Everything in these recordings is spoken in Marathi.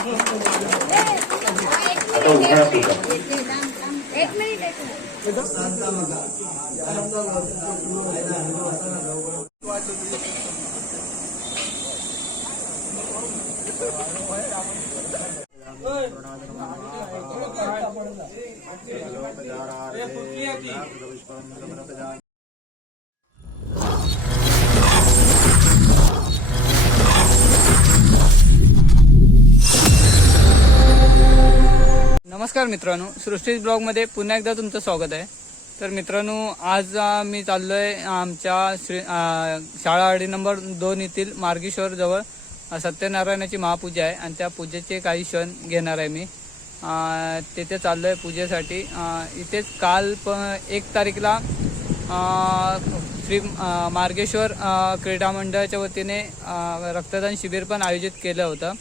एक मिनिट नमस्कार मित्रांनो, सृष्टीज ब्लॉगमध्ये पुन्हा एकदा तुमचं स्वागत आहे. तर मित्रांनो, आज मी चाललोय आमच्या शाळावाडी नंबर 2 येथील मार्गेश्वर जवळ सत्यनारायणाची महापूजा आहे आणि त्या पूजेचे काही क्षण घेणार आहे मी. तिथे चाललोय पूजेसाठी. इथेच काल 1 तारीखला श्री मार्गेश्वर क्रीडा मंडळाच्या वतीने रक्तदान शिबिर पण आयोजित केलं होतं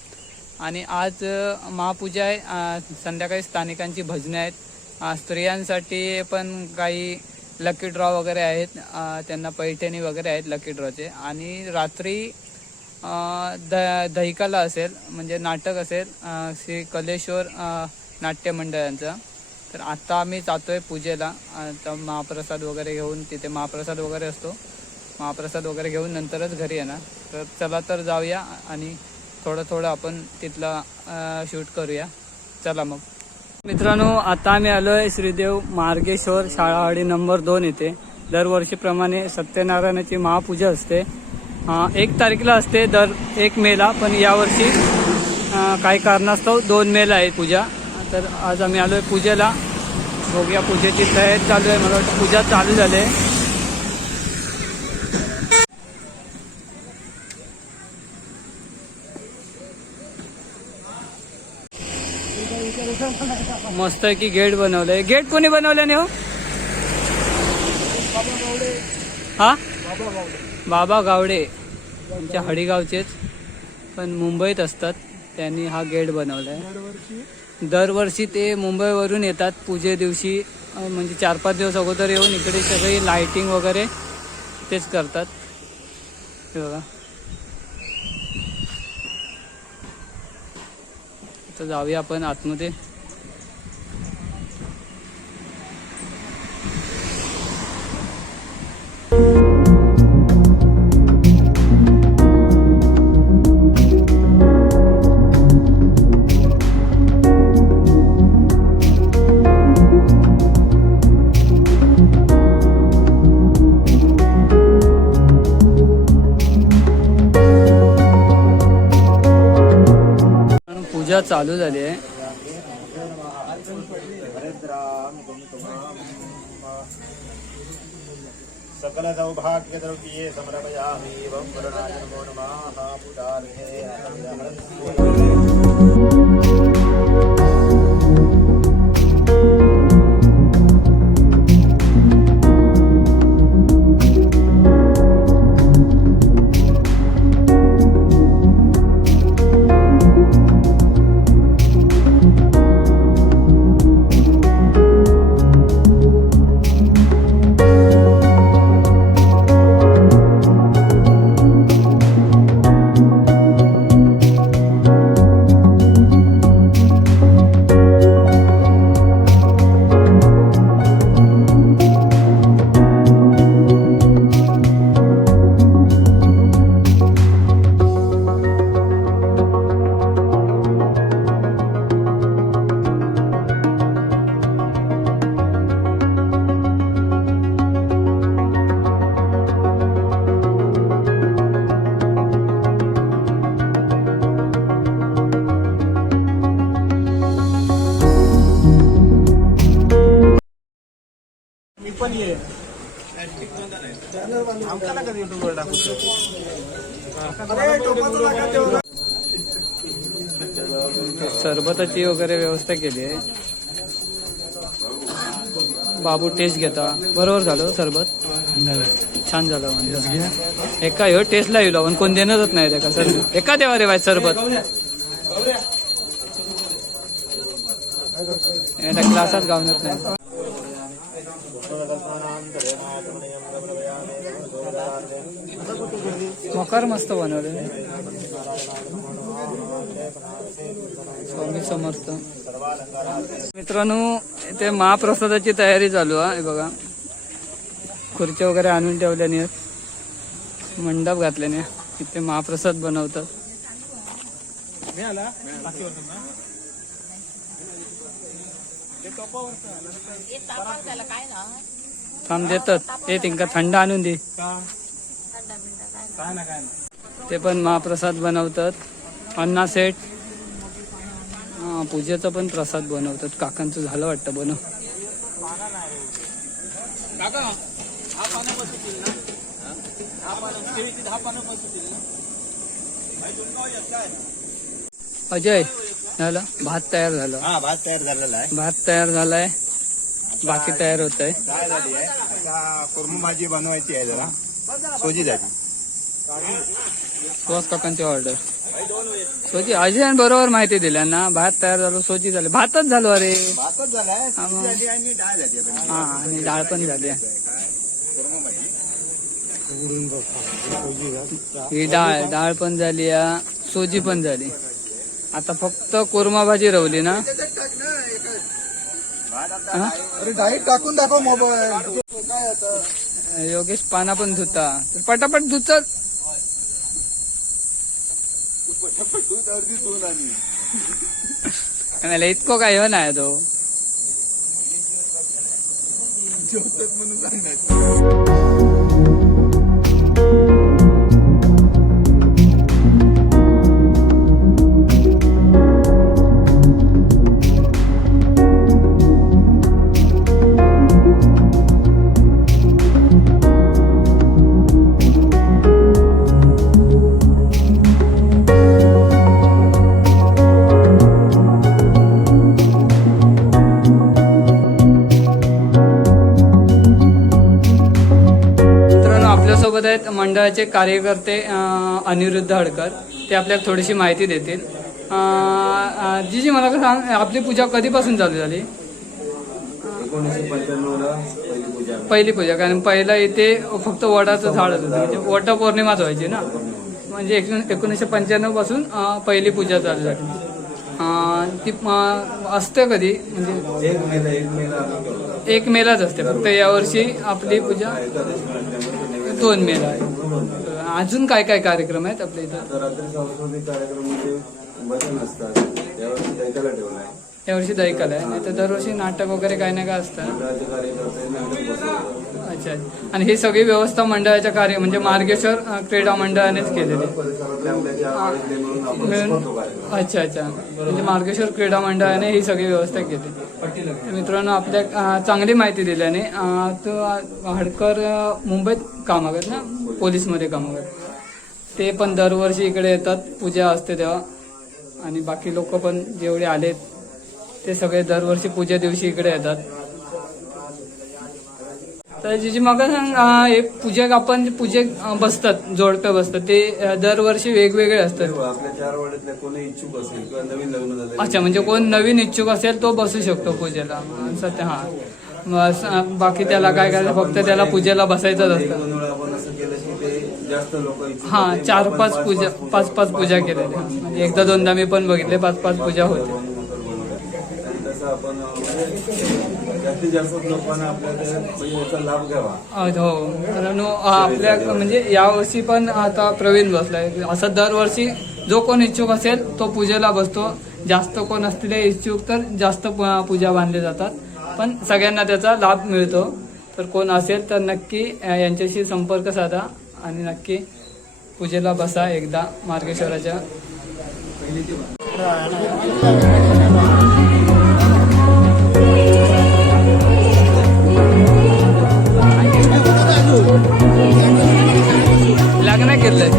आणि आज महापूजा आहे. संध्याकाळी स्थानिकांची भजने आहेत. स्त्रियांसाठी पण काही लकी ड्रॉ वगैरे आहेत, त्यांना पैठणी वगैरे आहेत लकी ड्रॉचे. आणि रात्री दहिकाला असेल, म्हणजे नाटक असेल श्री कलेश्वर नाट्य मंडळांचं. तर आता आम्ही जातोय पूजेला. आता महाप्रसाद वगैरे घेऊन, तिथे महाप्रसाद वगैरे असतो, महाप्रसाद वगैरे घेऊन नंतरच घरी येणार. तर चला तर जाऊया आणि थोडं आपण तिथला शूट करूया. चला मग मित्रांनो, आता आम्ही आलोय श्रीदेव मार्गेश्वर शाळावाडी नंबर 2 येथे. दरवर्षीप्रमाणे सत्यनारायणाची महापूजा असते. 1 तारखेला असते दर 1 मेला, पण यावर्षी काही कारणास्तव 2 मेला आहे पूजा. तर आज आम्ही आलोय पूजेला. बघूया, पूजेची तयारी चालू आहे. मला वाटतं पूजा चालू झाली आहे. मस्त आहे की गेट बनवलंय. गेट कोणी बनवल्याने हो? हा, बाबा गावडे आमच्या हडीगावचेच, पण मुंबईत असतात. त्यांनी हा गेट बनवलाय. दरवर्षी ते मुंबईवरून येतात पूजे दिवशी, म्हणजे 4-5 दिवस अगोदर येऊन इकडे सगळी लाइटिंग वगैरे तेच करतात. हे बघा, तर जाऊया आपण आतमध्ये. पूजा चालू झाली आहे. सकल सौभाग्य द्रव्ये समर्पयामि वं वरदाय नमो नमः पुटार्थे पण ये आमकाला कधी युट्यूबवर टाकतो. सरबताची वगैरे व्यवस्था केली आहे. बाबू टेस्ट घेता. बरोबर झालं सरबत, छान झालं. म्हणजे एका ह्यो टेस्टला येईल, पण कोण देणारच नाही एका सरबत. एका देवा रे बाय सरबत. ग्लासात गावणार नाही. मकर मस्त बनवले. स्वामी समर्थ. मित्रांनो इथे महाप्रसादाची तयारी चालू आहे. हे बघा खुर्च्या वगैरे आणून ठेवल्याने आहेत, मंडप घातल्याने इथे महाप्रसाद बनवतात. थांब देतात ते तिंका थंड आणून दे. ते पण महाप्रसाद बनवतात. अन्ना सेट पूजेचा पण प्रसाद बनवतात. काकांचं झालं वाटतं बनव. अजय झालं भात तयार झालं. हा भात तयार झालेला आहे. भात तयार झालाय, बाकी तयार होत आहे. काय झाली आहे आता कुर्मा भाजी बनवायची आहे जरा सोजी झाली. सुहास काकांची ऑर्डर सोजी. अजय बरोबर माहिती दिल्या ना. भात तयार झालो, सोजी झाले, भातच झालो. अरे भातच झालाय, सोजी झाली आणि डाळ झाली. हा आणि डाळ पण झाली. ही डाळ पण झाली, सोजी पण झाली. आता फक्त कोरमा भाजी रवली ना. डायरेक्ट टाकून दाखव मोबाईल. योगेश पाना पण धुता तर पटापट धुचल. मला इतकं काय हो नाही तो. सोबत आहेत मंडळाचे कार्यकर्ते अनिरुद्ध हडकर. ते आपल्याला थोडीशी माहिती देतील. जीजी मला सांग, आपली पूजा कधीपासून चालू झाली? 1995 पहिली पूजा. कारण पहिला इथे फक्त वडाचं झाडच होतं, म्हणजे वटपौर्णिमाच व्हायची ना. म्हणजे 1995 पासून पहिली पूजा चालू झाली. ती असते कधी? म्हणजे 1 मेलाच असते. फक्त यावर्षी आपली पूजा 2 मेला आहे. अजून काय काय कार्यक्रम आहेत आपल्या इथं? रात्री सांस्कृतिक कार्यक्रमामध्ये भजन असतात. यावर्षी दैकाला ठेवला आहे. यावर्षी दैकाला आहे, नाही तर दरवर्षी नाटक वगैरे काही ना काय असतं. मंडळाचे कार्यकर्ते नाटक बसवतात. अच्छा. आणि ही सगळी व्यवस्था मंडळाच्या कार्य म्हणजे मार्गेश्वर क्रीडा मंडळानेच केलेली. परिसरातल्या आपल्या ज्या आवडीचे मिळून आपण करतो कार्यक्रम. अच्छा अच्छा. म्हणजे मार्गेश्वर क्रीडा मंडळाने ही सगळी व्यवस्था केली. मित्रांनो आपल्या चांगली माहिती दिल्याने. तो हडकर मुंबईत काम करत ना, पोलीसमध्ये काम करत. ते पण दरवर्षी इकडे येतात, पूजा असते तेव्हा. आणि बाकी लोक पण जेवढे आलेत ते सगळे दरवर्षी पूजे दिवशी इकडे येतात. तर जिजी मग सांग, हे पूजेक आपण पूजेक बसतात, जोडपे बसतात, ते दरवर्षी वेगवेगळे असतात. आपल्या 4 वाड्यातल्या कोणी इच्छुक असेल किंवा नवीन लग्न झालं. अच्छा. म्हणजे कोण नवीन इच्छुक असेल तो बसू शकतो पूजेला. सत्य. हा. बाकी त्याला काय करायचं, फक्त त्याला पूजेला बसायचंच असतं. आपण असं केलं की ते जास्त लोक. हा 4-5 पूजा, 5-5 पूजा केलेल्या. म्हणजे 1-2दा मी पण बघितले 5-5 पूजा होते. आणि तसं आपण जास्तीत जास्त लोकांना आपल्याला लाभ घ्यावा. हो. कारण आपल्या म्हणजे यावर्षी पण आता प्रवीण बसलाय. असं दरवर्षी जो कोण इच्छुक असेल तो पूजेला बसतो. जास्त कोण असलेले इच्छुक तर जास्त पूजा बांधल्या जातात. पण सगळ्यांना त्याचा लाभ मिळतो. तर कोण असेल तर नक्की यांच्याशी संपर्क साधा आणि नक्की पूजेला बसा एकदा मार्गेश्वराच्या. लग्न केलंय.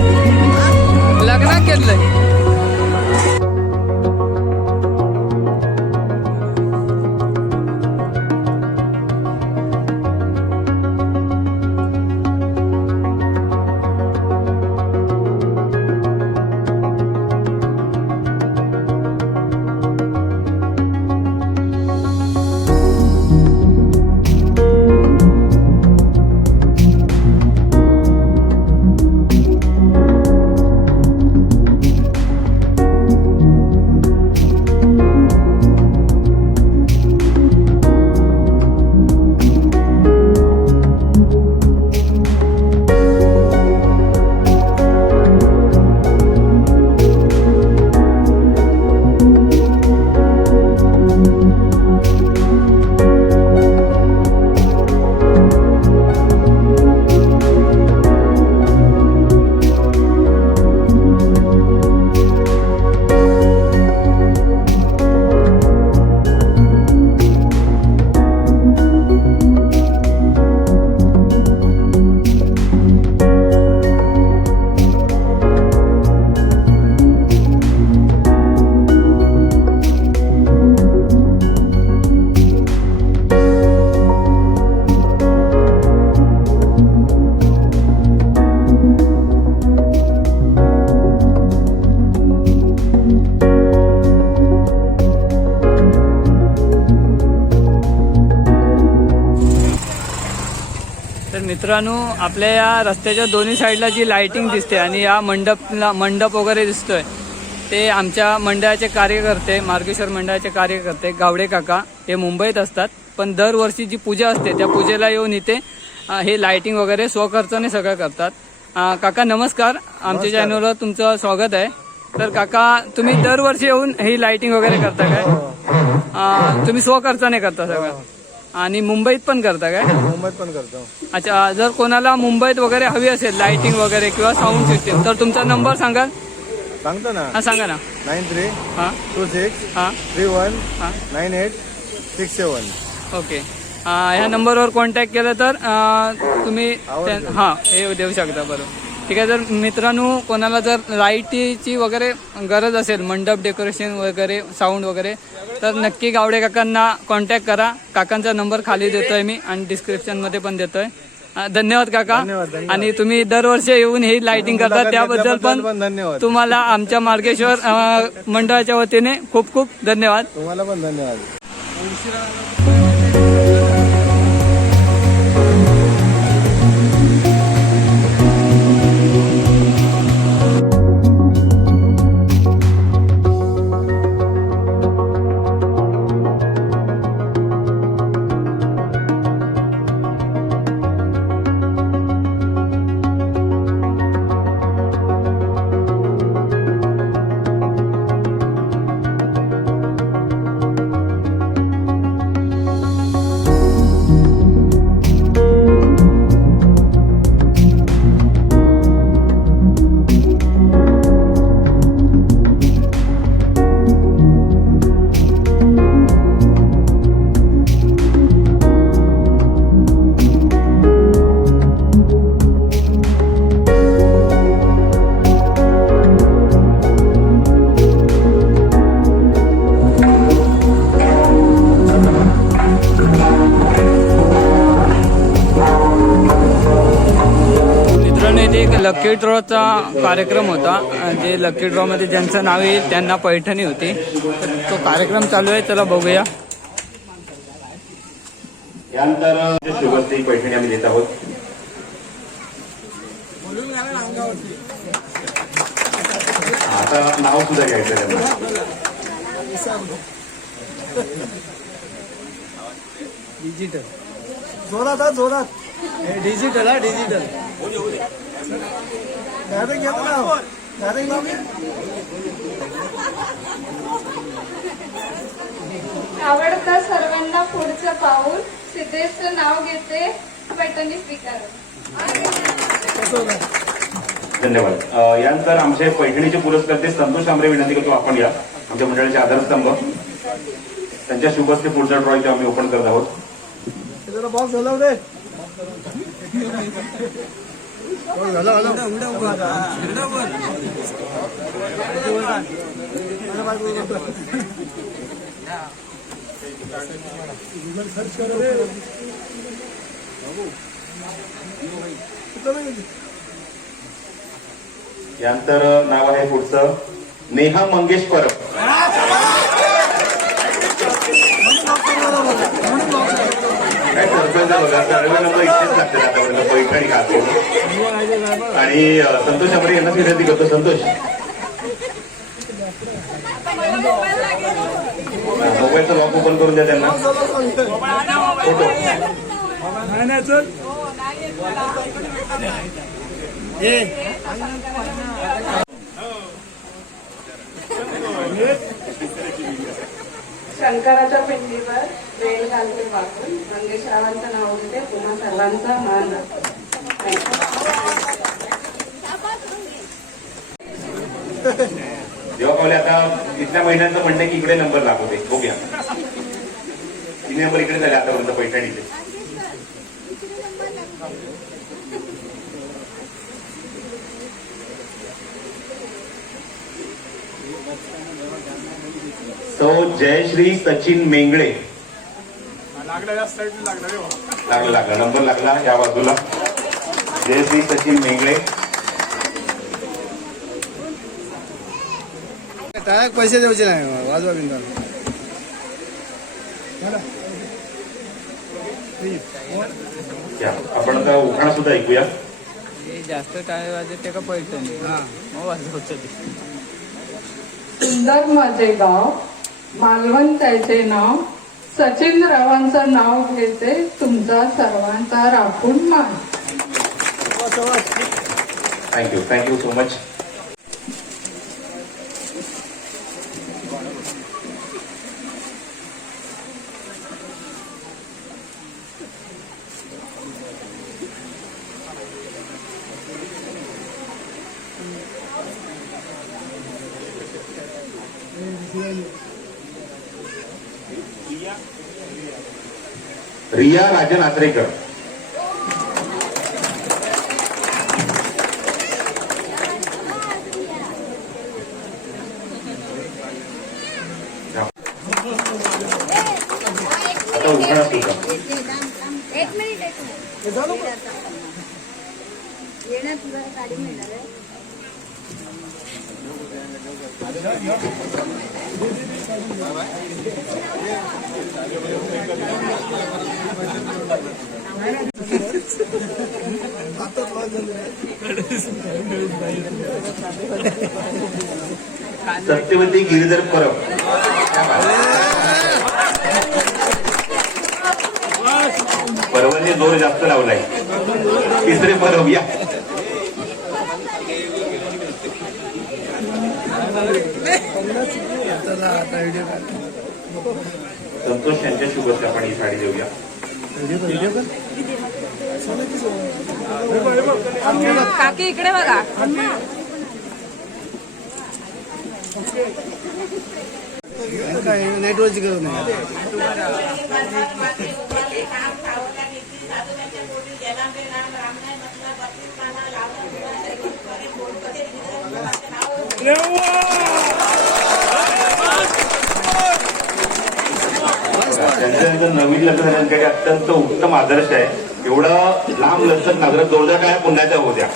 मित्रांनो, आपल्या या रस्त्याच्या दोन्ही साईडला जी लाइटिंग दिसते आणि या मंडप वगैरे दिसतोय ते आमच्या मंडळाचे कार्यकर्ते, मार्गेश्वर मंडळाचे कार्यकर्ते गावडे काका हे मुंबईत असतात, पण दरवर्षी जी पूजा असते त्या पूजेला येऊन इथे हे लाइटिंग वगैरे स्वखर्चाने सगळं करतात. काका नमस्कार, आमच्या चॅनलवर तुमचं स्वागत आहे. तर काका, तुम्ही दरवर्षी येऊन ही लाइटिंग वगैरे करता काय? तुम्ही स्वखर्चाने करता सगळं आणि मुंबईत पण करता काय? मुंबईत पण करतो. अच्छा, जर कोणाला मुंबईत वगैरे हवी असेल लाइटिंग वगैरे किंवा साऊंड सिस्टीम तर तुमचा नंबर सांगाल? सांगतो ना. हा सांगा ना. 9326319867. ओके. ह्या नंबरवर कॉन्टॅक्ट केलं तर तुम्ही हे देऊ शकता. बरोबर, ठीक आहे. जर मित्रांनो कोणाला जर लाईटीची वगैरे गरज असेल, मंडप डेकोरेशन वगैरे, साऊंड वगैरे, तर नक्की गावडे काकांना कॉन्टॅक्ट करा. काकांचा नंबर खाली देतोय मी आणि डिस्क्रिप्शनमध्ये पण देतोय. धन्यवाद काका. आणि तुम्ही दरवर्षी येऊन ही लाइटिंग करता त्याबद्दल पण धन्यवाद. तुम्हाला आमच्या मार्गेश्वर मंडळाच्या वतीने खूप खूप धन्यवाद. तुम्हाला पण धन्यवाद. लकी ड्रॉचा कार्यक्रम होता. जे लकी ड्रॉ मध्ये ज्यांचं नाव येईल त्यांना पैठणी होती. तर तो कार्यक्रम चालू आहे, चला बघूया. यानंतर शुभश्री पैठणी आम्ही देत आहोत. आता नाव सुद्धा घ्यायचं त्यांना. डिजिटल जोरात डिजिटल आवडतं सर्वांना पुढचं पाऊल, सिद्धेशचं नाव घेते, पैठणी स्वीकार. धन्यवाद. यानंतर आमचे पैठणीचे पुरस्कर्ते संतोष आमरे विनंती करतो आपण या आमच्या मंडळाचे आधारस्तंभ. त्यांच्या शुभस्ते पुढचा ड्रॉ इथे आम्ही ओपन करत आहोत. बॉक्स झाला रे. यानंतर नाव आहे पुढचं नेहा मंगेश परब. काय सरपंच बघा, सर्व नंबर इथेच लागतात आतापर्यंत पैठणी घालतो. आणि संतोष आमरे यांनाच विनंती करतो. संतोष, मोबाईलचं लॉक ओपन करून द्या त्यांना. फोटो शंकराच्या पिंडीवर वेल घालते वाकून, मंगेशरावांचं नाव घेते, पुन्हा सर्वांचा मान राखतो. जेव्हा पावले आता तिथल्या महिन्यांचं म्हणणं की इकडे नंबर लागवते. बघूया, 3 नंबर इकडे झाले आतापर्यंत पैठणीचे. सौ जयश्री सचिन मेंगळे. लागला नंबर लागला या बाजूला. जयश्री सचिन मेंगळे. टाळ्याक पैसे द्यायचे नाही, वाजवा बिंदा. या आपण आता उखाणा सुद्धा ऐकूया. हे जास्त टाळे वाजत ते का पैठणी मग वाजवत ते. सुंदर माझे गाव, मालवण त्याचे नाव, सचिन रावांचं नाव घेते, तुमचा सर्वांचा राखून मान. Thank you so much. Riya Rajan Achrekar. आता उखाणा सुद्धा. एक मिनिट येणार तुला गाडी मिळणार आहे. सत्यवती गिरीधर परब. परवाने जोर जास्त लावलाय. तिसरे परब या. संतोष यांच्या शुभेच्छा आपण ही साडी देऊया. काकी इकडे बघा. काय नेटवर्कची गरज नाही. त्यांच्यानंतर नवीन लग्न झाल्यानंतर अत्यंत उत्तम आदर्श आहे. एवढं लांब लचक नागरिक जोरदार काय पुण्याच्या होत्या.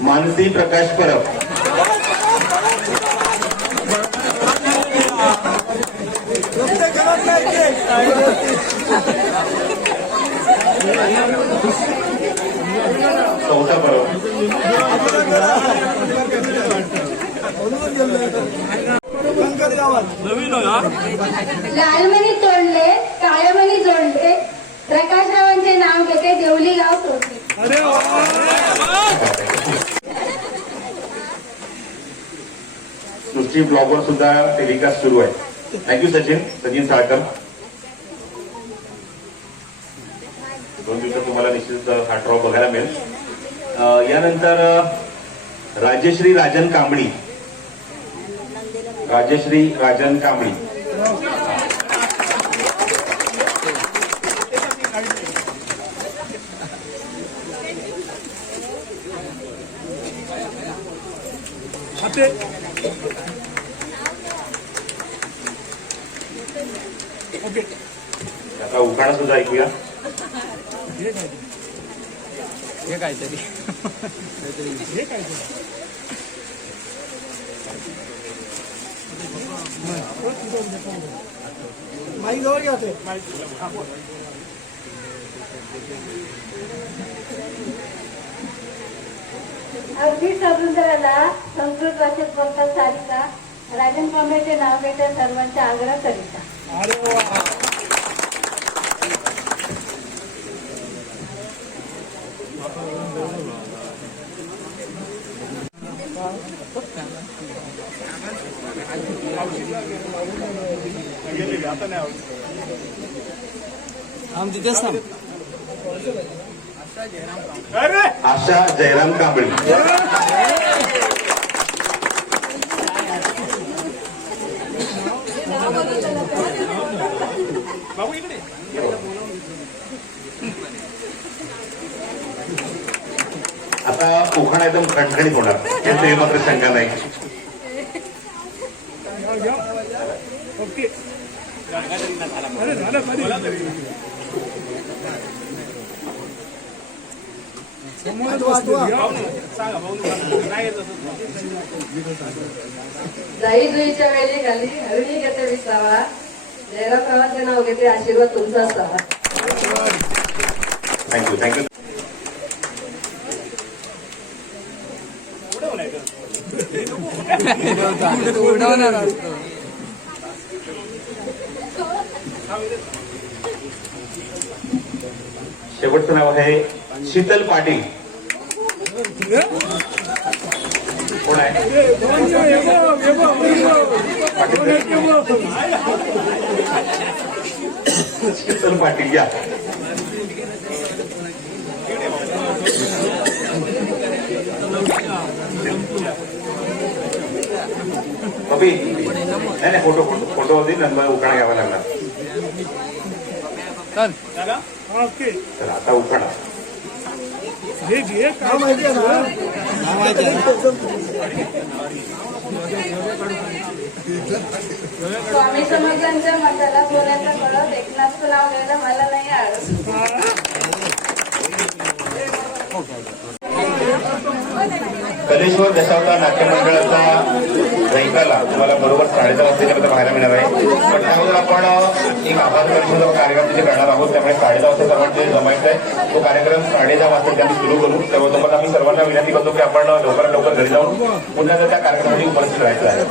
मानसी प्रकाश परब. चौथा परब. लालमणी तोडले काळमणी जोडले, प्रकाशरावांचे नाव घेते, देवली गाव सोडले. सृष्टी ब्लॉगवर सुद्धा टेलिकास्ट सुरू आहे. थँक्यू सचिन साळकर. 2 दिवसात तुम्हाला निश्चित हा ड्रॉ बघायला मिळेल. यानंतर राजश्री राजन कांबळी. राजश्री राजन कांबळी. आता उखाणा सुद्धा ऐकूया. हे काहीतरी माईक जवळ घ्या ते. अगदी स्वातंत्र्याला संस्कृत भाषेत बोलतात सारिका, राजन कांबळेचे नाव घेता, सर्वांचा आग्रह करिता. आम तिथेच थांब. आशा जयराम कांबळी. आता उखाणा एकदम खणखणीत होणार, याची मात्र शंका नाही. जाई जुईच्या वेळी घाली हरणी घेते विसावा जयरामरावांचे नाव घेते आशीर्वाद तुमचा असावा. थँक्यू. उडवणार असतो. शेवटचं नाव आहे शीतल पाटील. कोण आहे शीतल पाटील या. बबी नाही फोटो होती नंतर उखाणा घ्यावा लागला. चल तर आता उखाणा स्वामी समर्थांच्या मताला बोलायचं कळत एकनाथचं नाव घ्यायला मला नाही आळस. कलेश्वर दशावतार नाट्य मंडळाचा गैकाला तुम्हाला बरोबर 10:30 वाजता पाहायला मिळणार आहे. पण त्यावर आपण एक आभार दर्शनाचा कार्यक्रम तिथे करणार आहोत. त्यामुळे 10:30 वाजता सर्वांचे जमायचं आहे. तो कार्यक्रम 10:30 वाजता त्यांनी सुरू करू. तेव्हा आम्ही सर्वांना विनंती करतो की आपण लवकरात लवकर घरी जाऊन पुन्हा त्या कार्यक्रमामध्ये उपस्थित राहायचं आहे.